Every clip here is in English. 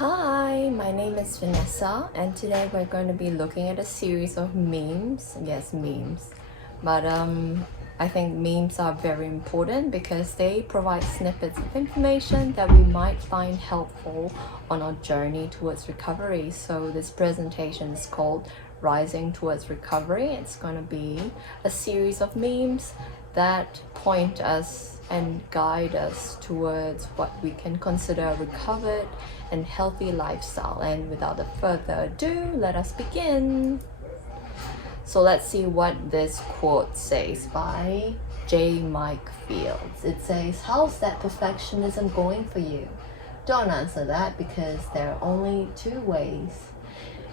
Hi, my name is Vanessa, and today we're going to be looking at a series of memes. Yes, memes. But I think memes are very important because they provide snippets of information that we might find helpful on our journey towards recovery. So this presentation is called Rising Towards Recovery. It's going to be a series of memes that point us and guide us towards what we can consider a recovered and healthy lifestyle. And without further ado, let us begin. So let's see what this quote says by J. Mike Fields. It says, "How's that perfectionism going for you?" Don't answer that because there are only two ways.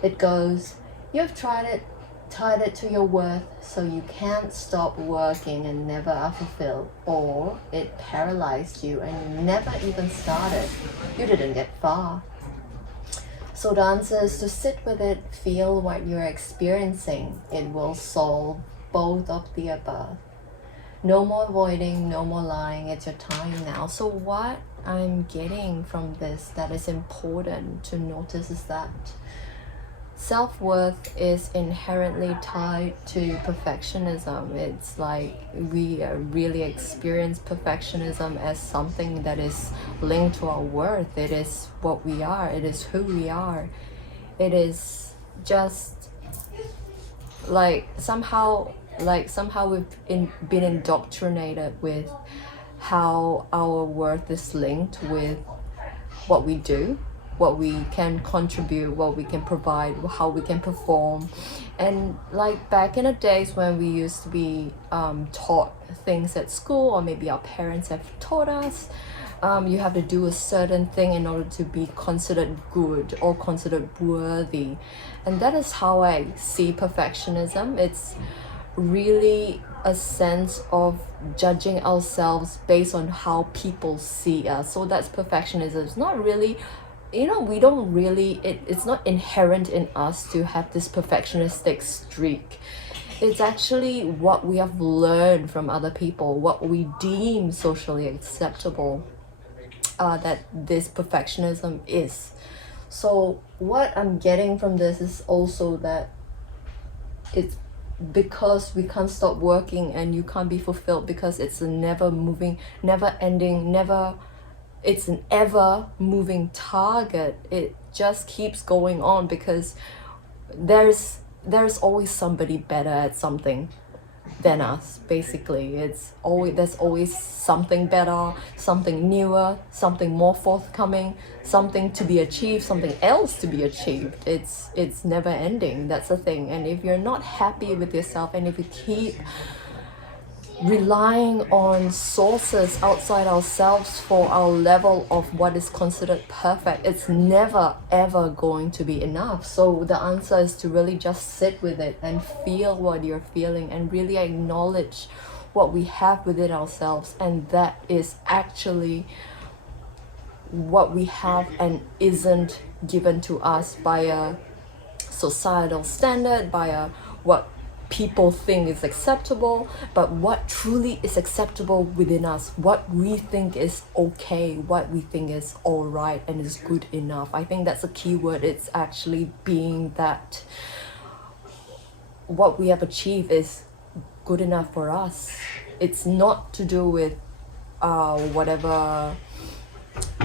It goes, "You've tied it to your worth, so you can't stop working and never are fulfilled," or "It paralyzed you and you never even started. You didn't get far." So the answer is to sit with it, feel what you're experiencing. It will solve both of the above. No more avoiding, no more lying. It's your time now. So what I'm getting from this that is important to notice is that self-worth is inherently tied to perfectionism. It's like we really experience perfectionism as something that is linked to our worth. It is what we are. It is who we are. It is just somehow we've been indoctrinated with how our worth is linked with what we do, what we can contribute, what we can provide, how we can perform. And like back in the days when we used to be taught things at school, or maybe our parents have taught us, you have to do a certain thing in order to be considered good or considered worthy. And that is how I see perfectionism. It's really a sense of judging ourselves based on how people see us. So that's perfectionism. It's not really, we don't really, it's not inherent in us to have this perfectionistic streak. It's actually what we have learned from other people, what we deem socially acceptable, that this perfectionism is. So what I'm getting from this is also that it's because we can't stop working and you can't be fulfilled because it's a never moving, never ending, it's an ever moving target. It just keeps going on because there's always somebody better at something than us. Basically, there's always something better, something newer, something more forthcoming, something to be achieved, something else to be achieved. It's never ending. That's the thing. And if you're not happy with yourself, and if you keep relying on sources outside ourselves for our level of what is considered perfect, it's never ever going to be enough. So the answer is to really just sit with it and feel what you're feeling and really acknowledge what we have within ourselves, and that is actually what we have and isn't given to us by a societal standard, by a what people think is acceptable, but what truly is acceptable within us, what we think is okay, what we think is all right and is good enough. I think that's a key word. It's actually being that what we have achieved is good enough for us. It's not to do with whatever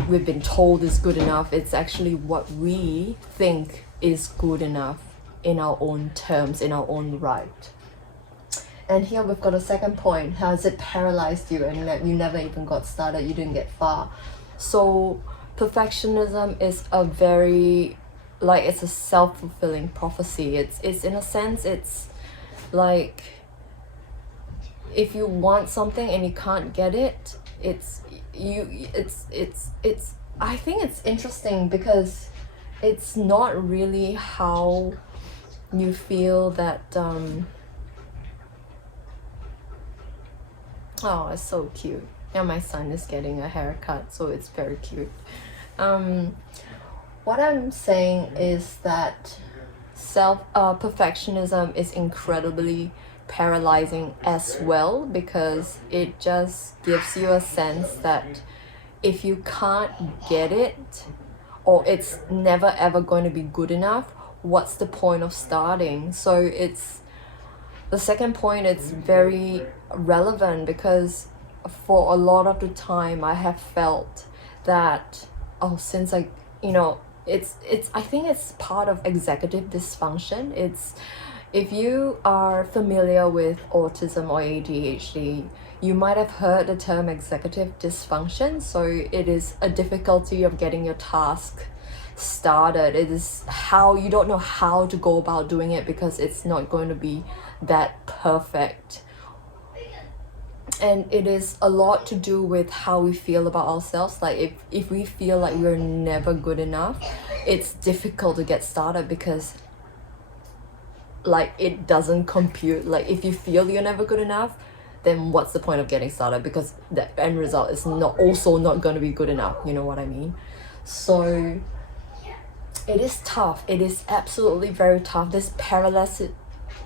we've been told is good enough. It's actually what we think is good enough in our own terms, in our own right. And here we've got a second point. Has it paralyzed you and that you never even got started, you didn't get far? So perfectionism is a very, it's a self-fulfilling prophecy. It's in a sense, it's like if you want something and you can't get it, I think it's interesting because it's not really how you feel that oh, it's so cute. Yeah, my son is getting a haircut, so it's very cute. What I'm saying is that perfectionism is incredibly paralyzing as well, because it just gives you a sense that if you can't get it, or it's never ever going to be good enough, what's the point of starting? So it's the second point, it's very relevant because for a lot of the time I have felt that, oh, since I, you know, it's I think it's part of executive dysfunction. It's, if you are familiar with autism or ADHD, you might have heard the term executive dysfunction. So it is a difficulty of getting your task started. It is how you don't know how to go about doing it because it's not going to be that perfect. And it is a lot to do with how we feel about ourselves. Like if we feel like we're never good enough, it's difficult to get started because like it doesn't compute. Like if you feel you're never good enough, then what's the point of getting started, because the end result is not going to be good enough, you know what I mean? So it is tough. It is absolutely very tough. This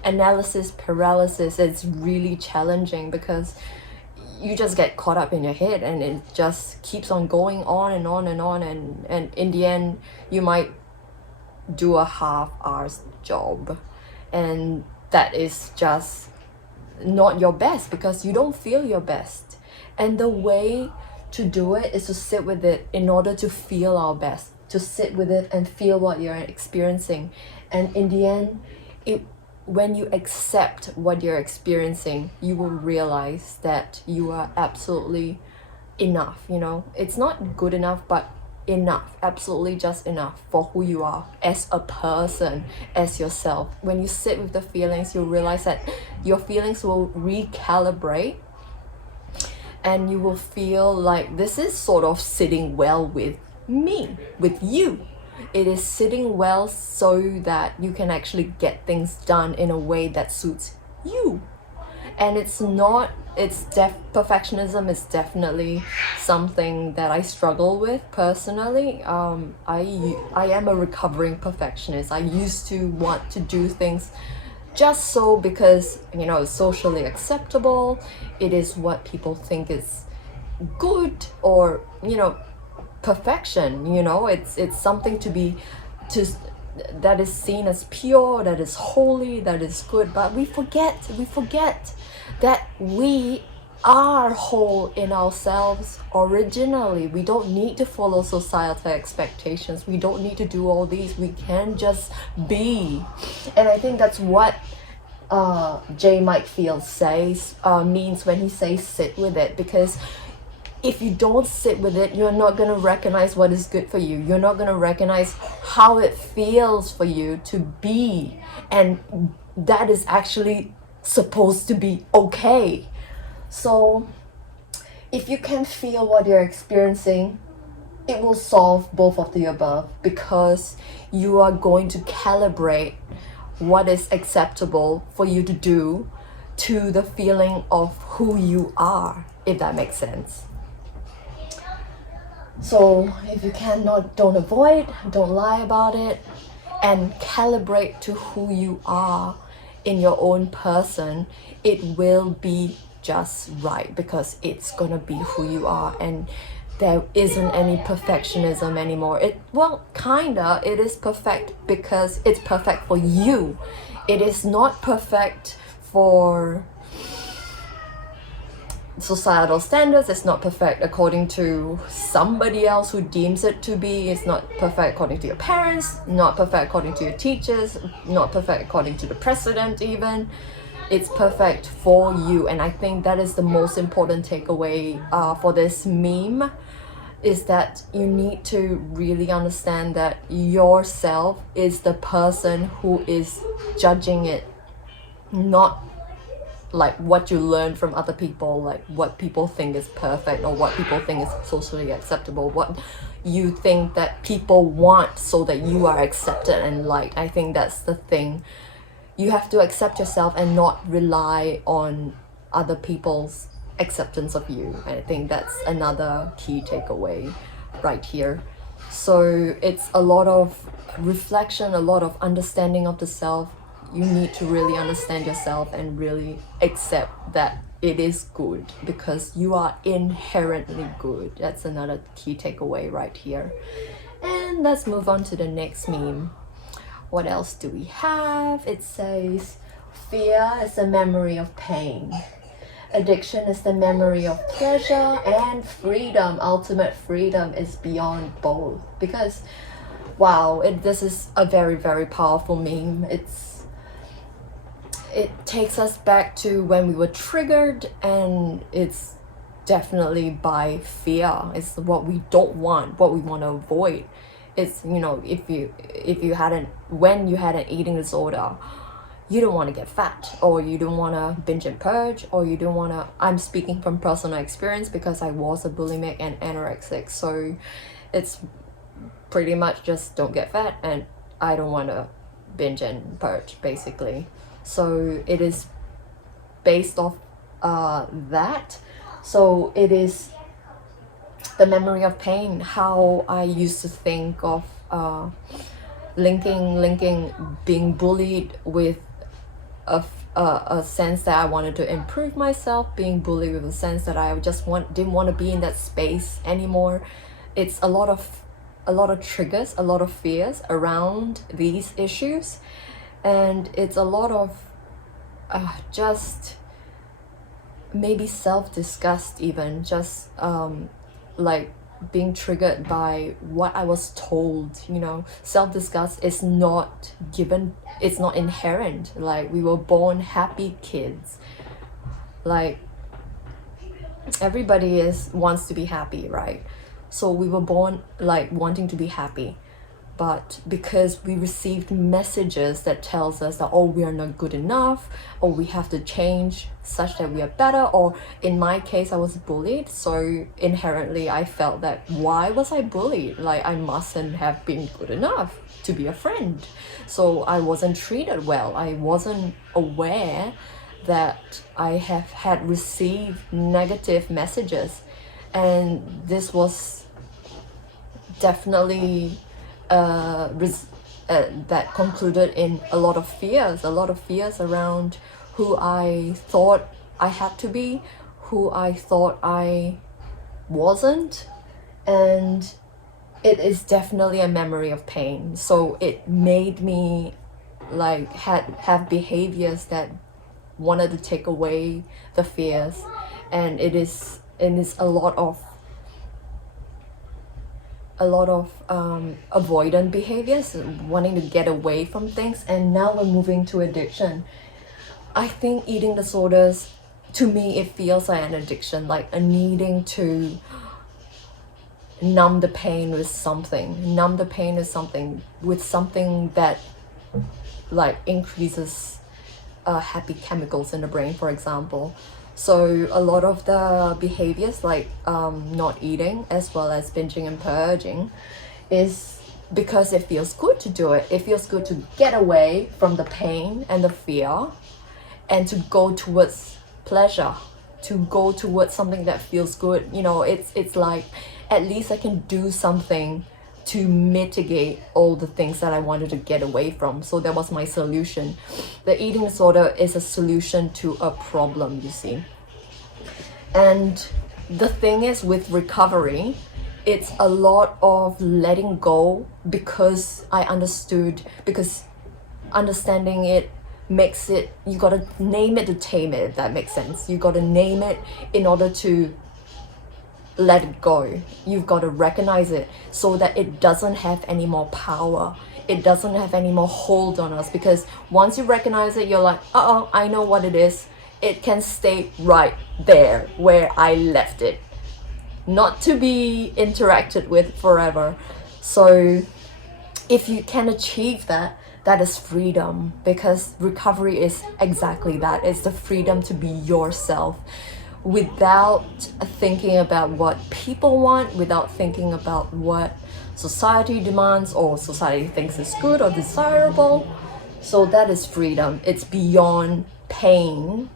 analysis paralysis is really challenging because you just get caught up in your head and it just keeps on going on and on and on, and in the end you might do a half-hour's job, and that is just not your best because you don't feel your best. And the way to do it is to sit with it in order to feel our best, to sit with it and feel what you're experiencing. And in the end, when you accept what you're experiencing, you will realize that you are absolutely enough. You know, it's not good enough, but enough, absolutely just enough for who you are as a person, as yourself. When you sit with the feelings, you'll realize that your feelings will recalibrate and you will feel like this is sort of sitting well with me, with you. It is sitting well so that you can actually get things done in a way that suits you. And perfectionism is definitely something that I struggle with personally. I am a recovering perfectionist. I used to want to do things just so because, you know, it's socially acceptable. It is what people think is good, or, you know, perfection, you know, it's something that is seen as pure, that is holy, that is good. But we forget that we are whole in ourselves originally. We don't need to follow societal expectations. We don't need to do all these. We can just be. And I think that's what J. Mike Fields means when he says sit with it, because if you don't sit with it, you're not going to recognize what is good for you. You're not going to recognize how it feels for you to be. And that is actually supposed to be okay. So if you can feel what you're experiencing, it will solve both of the above, because you are going to calibrate what is acceptable for you to do to the feeling of who you are, if that makes sense. So if you cannot, don't avoid, don't lie about it, and calibrate to who you are in your own person. It will be just right, because it's gonna be who you are, and there isn't any perfectionism anymore. It is perfect because it's perfect for you. It is not perfect for societal standards. It's not perfect according to somebody else who deems it to be. It's not perfect according to your parents, not perfect according to your teachers, not perfect according to the president even. It's perfect for you. And I think that is the most important takeaway for this meme, is that you need to really understand that yourself is the person who is judging it, not like what you learn from other people, like what people think is perfect or what people think is socially acceptable, what you think that people want so that you are accepted and liked. I think that's the thing. You have to accept yourself and not rely on other people's acceptance of you. I think that's another key takeaway right here. So it's a lot of reflection, a lot of understanding of the self. You need to really understand yourself and really accept that it is good, because you are inherently good. That's another key takeaway right here. And let's move on to the next meme. What else do we have? It says, fear is a memory of pain. Addiction is the memory of pleasure, and freedom, ultimate freedom, is beyond both. Because, wow, this is a very, very powerful meme. It takes us back to when we were triggered, and it's definitely by fear. It's what we don't want, what we want to avoid. It's, when you had an eating disorder, you don't want to get fat, or you don't want to binge and purge, or you don't want to, I'm speaking from personal experience because I was a bulimic and anorexic, so it's pretty much just don't get fat and I don't want to binge and purge, basically. So it is based off that. So it is the memory of pain, how I used to think of linking being bullied with a sense that I wanted to improve myself, being bullied with a sense that I just didn't want to be in that space anymore. It's a lot of triggers, a lot of fears around these issues, and it's a lot of just maybe self-disgust, even just like being triggered by what I was told. Self-disgust is not given, it's not inherent. Like, we were born happy kids. Like, everybody wants to be happy, right? So we were born like wanting to be happy, but because we received messages that tells us that, oh, we are not good enough, or we have to change such that we are better, or in my case, I was bullied, so inherently I felt that, why was I bullied? Like, I mustn't have been good enough to be a friend. So I wasn't treated well. I wasn't aware that I had received negative messages, and this was definitely that concluded in a lot of fears around who I thought I had to be, who I thought I wasn't, and it is definitely a memory of pain. So it made me like have behaviors that wanted to take away the fears, and it is a lot of avoidant behaviors, wanting to get away from things. And now we're moving to addiction. I think eating disorders, to me, it feels like an addiction, like a needing to numb the pain with something with something that like increases happy chemicals in the brain, for example. So a lot of the behaviors, like not eating as well as binging and purging, is because it feels good to do it. It feels good to get away from the pain and the fear, and to go towards pleasure, to go towards something that feels good. It's like, at least I can do something to mitigate all the things that I wanted to get away from. So that was my solution. The eating disorder is a solution to a problem, you see. And the thing is, with recovery, it's a lot of letting go, because understanding it makes it, you gotta name it to tame it, if that makes sense. You gotta name it in order to let it go. You've got to recognize it so that it doesn't have any more power. It doesn't have any more hold on us, because once you recognize it, you're like, I know what it is. It can stay right there where I left it, not to be interacted with forever. So if you can achieve that, that is freedom, because recovery is exactly that. It's the freedom to be yourself, without thinking about what people want, without thinking about what society demands or society thinks is good or desirable. So that is freedom. It's beyond pain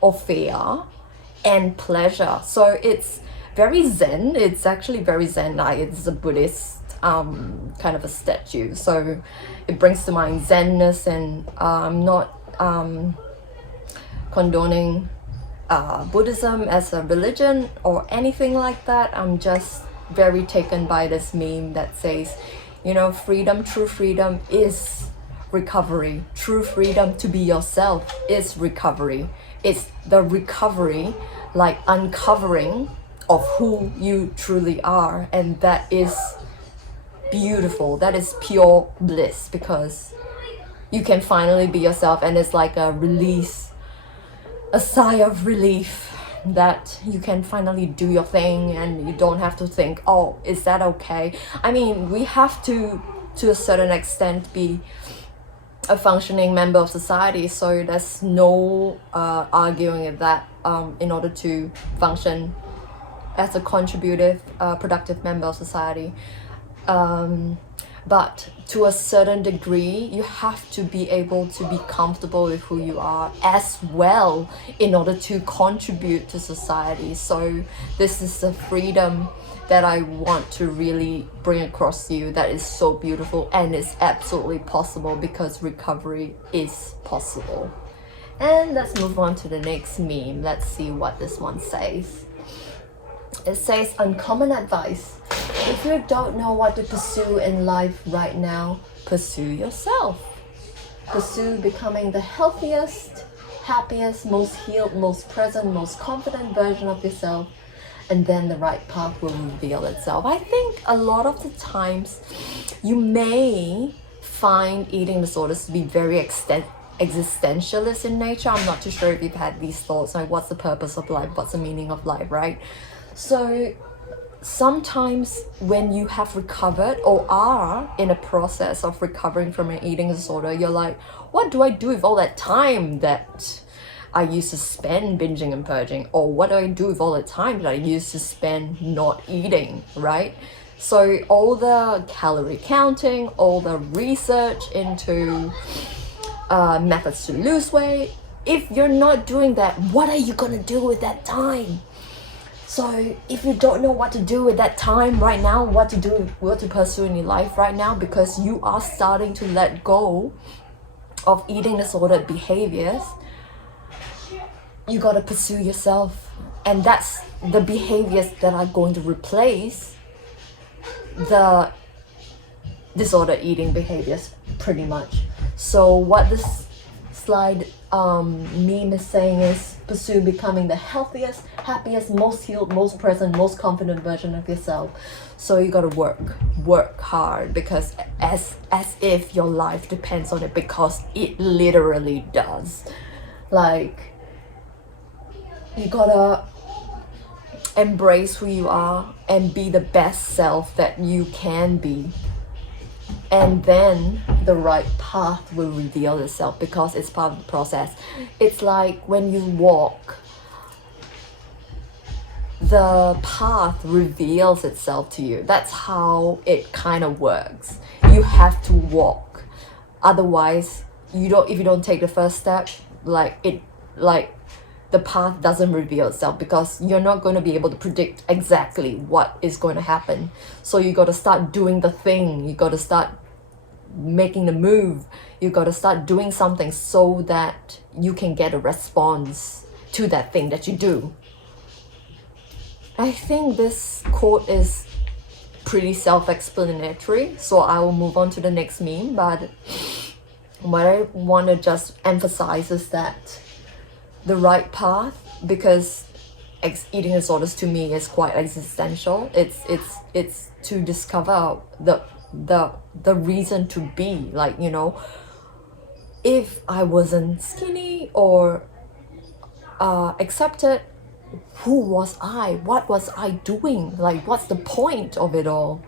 or fear and pleasure. So it's very zen. It's actually very zen. It's a Buddhist kind of a statue. So it brings to mind zenness, and I'm not condoning Buddhism as a religion or anything like that. I'm just very taken by this meme that says, you know, freedom, true freedom is recovery. True freedom to be yourself is recovery. It's the recovery, like uncovering of who you truly are, and that is beautiful. That is pure bliss, because you can finally be yourself, and it's like a release, a sigh of relief that you can finally do your thing and you don't have to think, oh, is that okay? I mean, we have to a certain extent be a functioning member of society, so there's no arguing with that, in order to function as a contributive, productive member of society. But to a certain degree, you have to be able to be comfortable with who you are as well in order to contribute to society. So this is the freedom that I want to really bring across to you, that is so beautiful and it's absolutely possible, because recovery is possible. And let's move on to the next meme. Let's see what this one says. It says, uncommon advice. If you don't know what to pursue in life right now, pursue yourself. Pursue becoming the healthiest, happiest, most healed, most present, most confident version of yourself, and then the right path will reveal itself. I think a lot of the times you may find eating disorders to be very existentialist in nature. I'm not too sure if you've had these thoughts, like what's the purpose of life, what's the meaning of life, right? So sometimes when you have recovered or are in a process of recovering from an eating disorder, you're like, what do I do with all that time that I used to spend binging and purging? Or what do I do with all the time that I used to spend not eating, right? So all the calorie counting, all the research into methods to lose weight, if you're not doing that, what are you gonna do with that time? So if you don't know what to do with that time right now, what to pursue in your life right now, because you are starting to let go of eating disordered behaviors, you gotta pursue yourself. And that's the behaviors that are going to replace the disordered eating behaviors, pretty much. So what this slide meme is saying is, pursue becoming the healthiest, happiest, most healed, most present, most confident version of yourself. So you gotta work hard, because as if your life depends on it, because it literally does. Like, you gotta embrace who you are and be the best self that you can be. And then the right path will reveal itself, because it's part of the process. It's like when you walk, the path reveals itself to you. That's how it kind of works. You have to walk. Otherwise, if you don't take the first step, the path doesn't reveal itself, because you're not going to be able to predict exactly what is going to happen. So you got to start doing the thing. You got to start making the move. You got to start doing something so that you can get a response to that thing that you do. I think this quote is pretty self-explanatory, so I will move on to the next meme. But what I want to just emphasize is that the right path, because eating disorders to me is quite existential. It's to discover the reason to be. Like, you know, if I wasn't skinny or accepted, who was I? What was I doing? Like, what's the point of it all?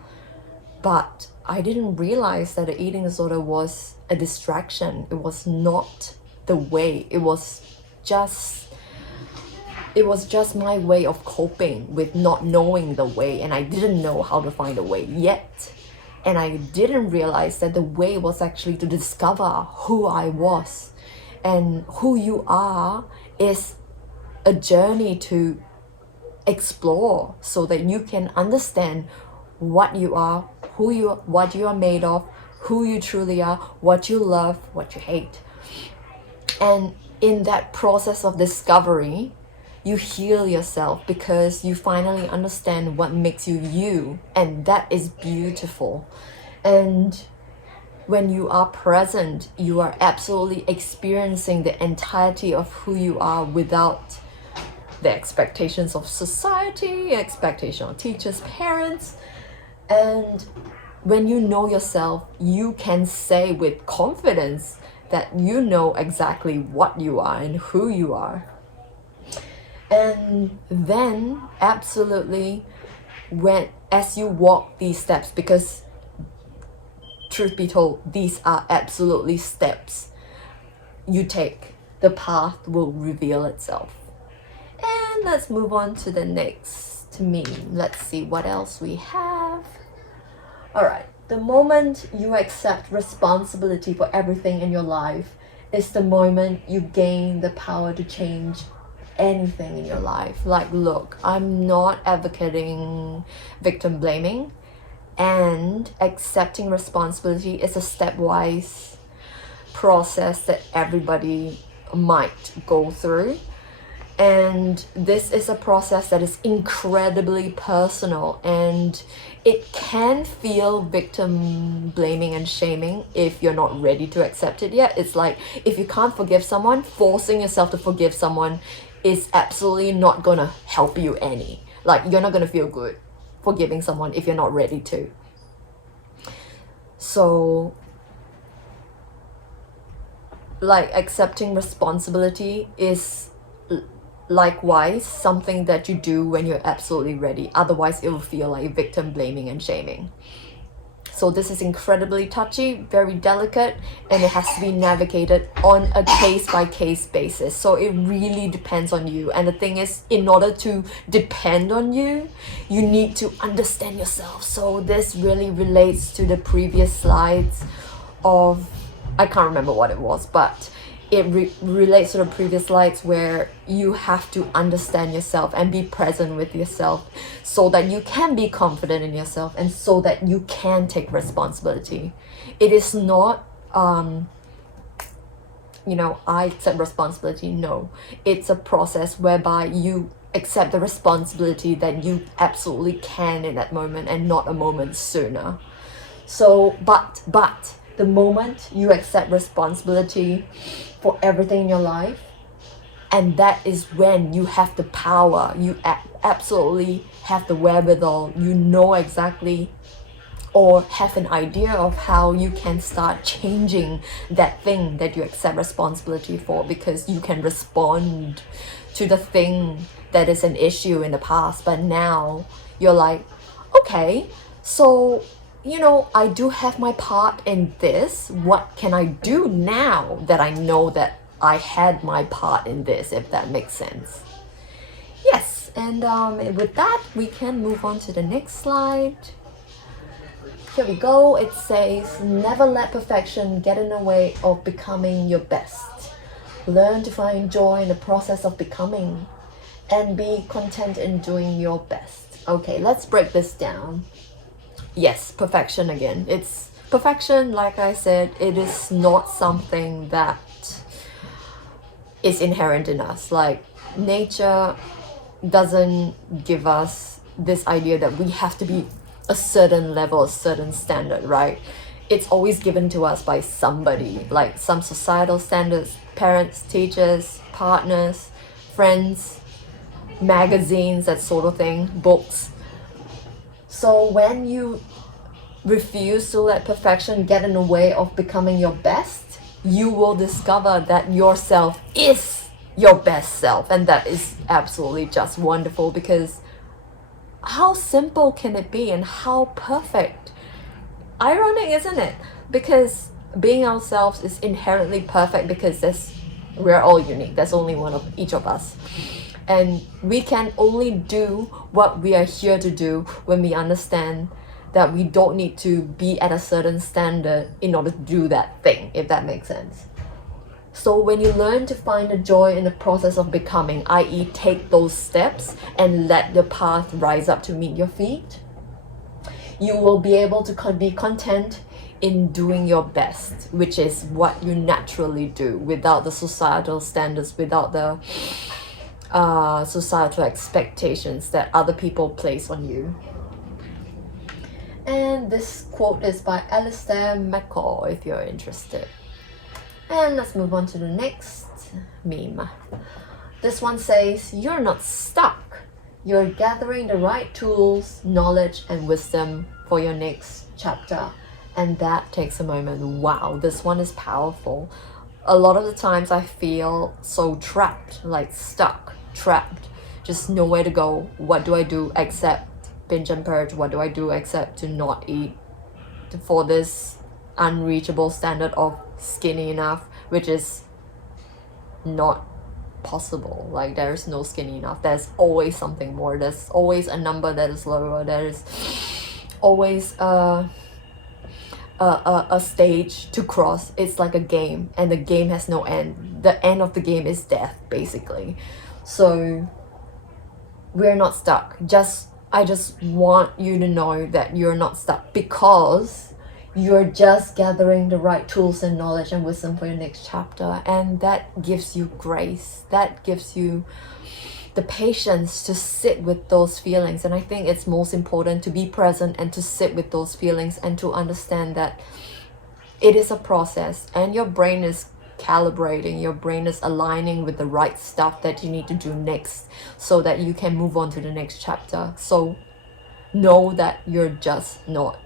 But I didn't realize that the eating disorder was a distraction. It was not the way. It was just my way of coping with not knowing the way, and I didn't know how to find a way yet. And I didn't realize that the way was actually to discover who I was. And who you are is a journey to explore, so that you can understand what you are, what you are made of, who you truly are, what you love, what you hate. And in that process of discovery, You heal yourself because you finally understand what makes you you, and that is beautiful. And when you are present, you are absolutely experiencing the entirety of who you are without the expectations of society, expectation of teachers, parents. And when you know yourself, you can say with confidence that you know exactly what you are and who you are. And then absolutely, as you walk these steps, because truth be told, these are absolutely steps you take, the path will reveal itself. And let's move on to the next meme. Let's see what else we have. All right, the moment you accept responsibility for everything in your life is the moment you gain the power to change anything in your life. Like, look, I'm not advocating victim blaming, and accepting responsibility is a stepwise process that everybody might go through. And this is a process that is incredibly personal, and it can feel victim blaming and shaming if you're not ready to accept it yet. It's like, if you can't forgive someone, forcing yourself to forgive someone is absolutely not gonna help you any. Like, you're not gonna feel good forgiving someone if you're not ready to. So, like, accepting responsibility is likewise something that you do when you're absolutely ready. Otherwise, it will feel like victim blaming and shaming. So this is incredibly touchy, very delicate, and it has to be navigated on a case-by-case basis. So it really depends on you. And the thing is, in order to depend on you, you need to understand yourself. So this really relates to the previous slides of, I can't remember what it was, but it relates to the previous slides where you have to understand yourself and be present with yourself so that you can be confident in yourself and so that you can take responsibility. It is not, I accept responsibility. No, it's a process whereby you accept the responsibility that you absolutely can in that moment and not a moment sooner. So, but the moment you accept responsibility for everything in your life, and that is when you have the power, you absolutely have the wherewithal, you know exactly or have an idea of how you can start changing that thing that you accept responsibility for, because you can respond to the thing that is an issue in the past. But now you're like, okay, so I do have my part in this. What can I do now that I know that I had my part in this, if that makes sense? Yes, and with that, we can move on to the next slide. Here we go. It says, never let perfection get in the way of becoming your best. Learn to find joy in the process of becoming and be content in doing your best. Okay, let's break this down. Yes, perfection again. It's perfection, like I said, it is not something that is inherent in us. Like, nature doesn't give us this idea that we have to be a certain level, a certain standard, right? It's always given to us by somebody, like some societal standards, parents, teachers, partners, friends, magazines, that sort of thing, books. So when you refuse to let perfection get in the way of becoming your best, you will discover that yourself is your best self. And that is absolutely just wonderful, because how simple can it be and how perfect? Ironic, isn't it? Because being ourselves is inherently perfect, because we're all unique. There's only one of each of us. And we can only do what we are here to do when we understand that we don't need to be at a certain standard in order to do that thing, if that makes sense. So when you learn to find the joy in the process of becoming, i.e. take those steps and let the path rise up to meet your feet, you will be able to be content in doing your best, which is what you naturally do, without the societal standards, without the societal expectations that other people place on you. And this quote is by Alistair McCall if you're interested. And let's move on to the next meme. This one says, "You're not stuck. You're gathering the right tools, knowledge, and wisdom for your next chapter." And that takes a moment. Wow, this one is powerful. A lot of the times I feel so trapped, like stuck, trapped, just nowhere to go. What do I do except binge and purge? What do I do except to not eat for this unreachable standard of skinny enough, which is not possible. Like, there is no skinny enough. There's always something more. There's always a number that is lower. There is always a stage to cross. It's like a game, and the game has no end. The end of the game is death, basically. So we're not stuck. I just want you to know that you're not stuck, because you're just gathering the right tools and knowledge and wisdom for your next chapter. And that gives you grace. That gives you the patience to sit with those feelings. And I think it's most important to be present and to sit with those feelings and to understand that it is a process, and your brain is calibrating, your brain is aligning with the right stuff that you need to do next so that you can move on to the next chapter. So know that you're just not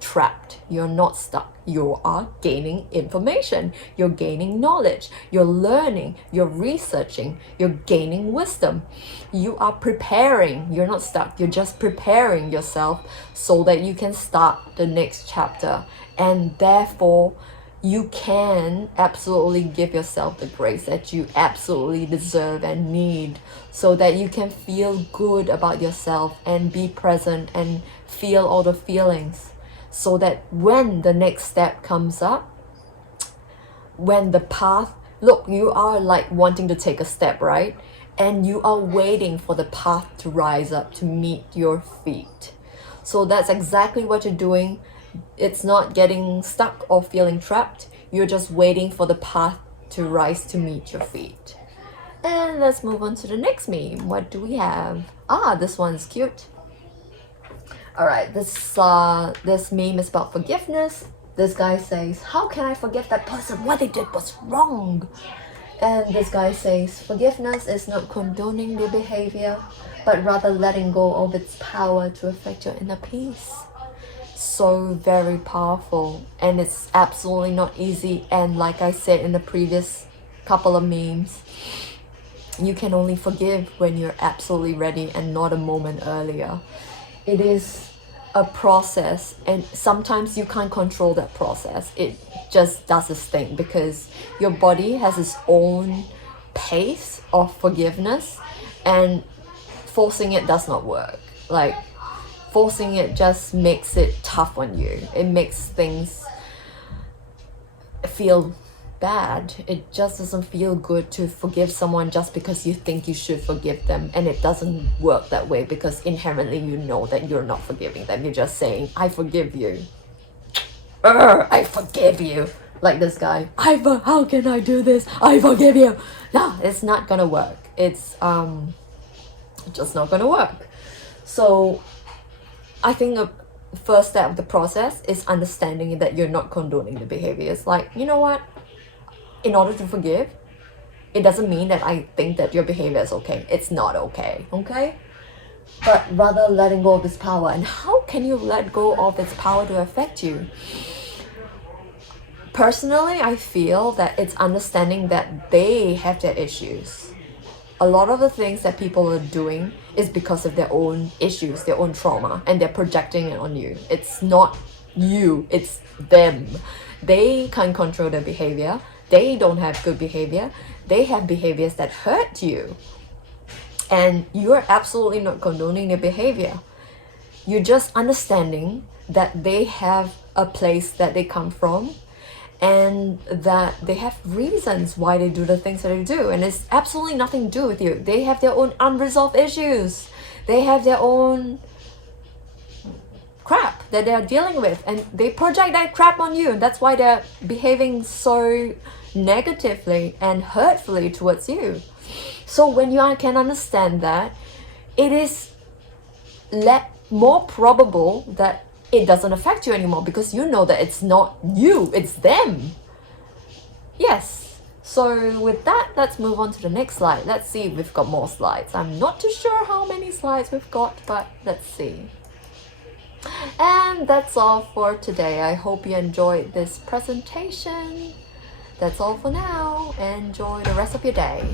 trapped. You're not stuck. You are gaining information. You're gaining knowledge. You're learning. You're researching. You're gaining wisdom. You are preparing. You're not stuck. You're just preparing yourself so that you can start the next chapter. And therefore, you can absolutely give yourself the grace that you absolutely deserve and need, so that you can feel good about yourself and be present and feel all the feelings, so that when the next step comes up, when the path, look, you are like wanting to take a step, right? And you are waiting for the path to rise up to meet your feet. So that's exactly what you're doing. It's not getting stuck or feeling trapped. You're just waiting for the path to rise to meet your feet. And let's move on to the next meme. What do we have? This one's cute. Alright, this meme is about forgiveness. This guy says, "How can I forgive that person? What they did was wrong." And this guy says, "Forgiveness is not condoning their behavior, but rather letting go of its power to affect your inner peace." So very powerful, and it's absolutely not easy. And like I said in the previous couple of memes, you can only forgive when you're absolutely ready and not a moment earlier. It is a process, and sometimes you can't control that process. It just does its thing, because your body has its own pace of forgiveness, and forcing it does not work. Like, forcing it just makes it tough on you. It makes things feel bad. It just doesn't feel good to forgive someone just because you think you should forgive them. And it doesn't work that way, because inherently you know that you're not forgiving them. You're just saying, "I forgive you. I forgive you." Like this guy, how can I do this? I forgive you. No, it's not gonna work. It's just not gonna work. So I think the first step of the process is understanding that you're not condoning the behavior. It's like, you know what? In order to forgive, it doesn't mean that I think that your behavior is okay. It's not okay, okay? But rather letting go of its power. And how can you let go of its power to affect you? Personally, I feel that it's understanding that they have their issues. A lot of the things that people are doing is because of their own issues, their own trauma, and they're projecting it on you. It's not you, it's them. They can't control their behavior. They don't have good behavior. They have behaviors that hurt you. And you're absolutely not condoning their behavior. You're just understanding that they have a place that they come from, and that they have reasons why they do the things that they do, and it's absolutely nothing to do with you. They have their own unresolved issues. They have their own crap that they are dealing with, and they project that crap on you, and that's why they're behaving so negatively and hurtfully towards you. So when you can understand that, it is more probable that it doesn't affect you anymore, because you know that it's not you, it's them. Yes. So with that, let's move on to the next slide. Let's see if we've got more slides. I'm not too sure how many slides we've got, but let's see. And that's all for today. I hope you enjoyed this presentation. That's all for now. Enjoy the rest of your day.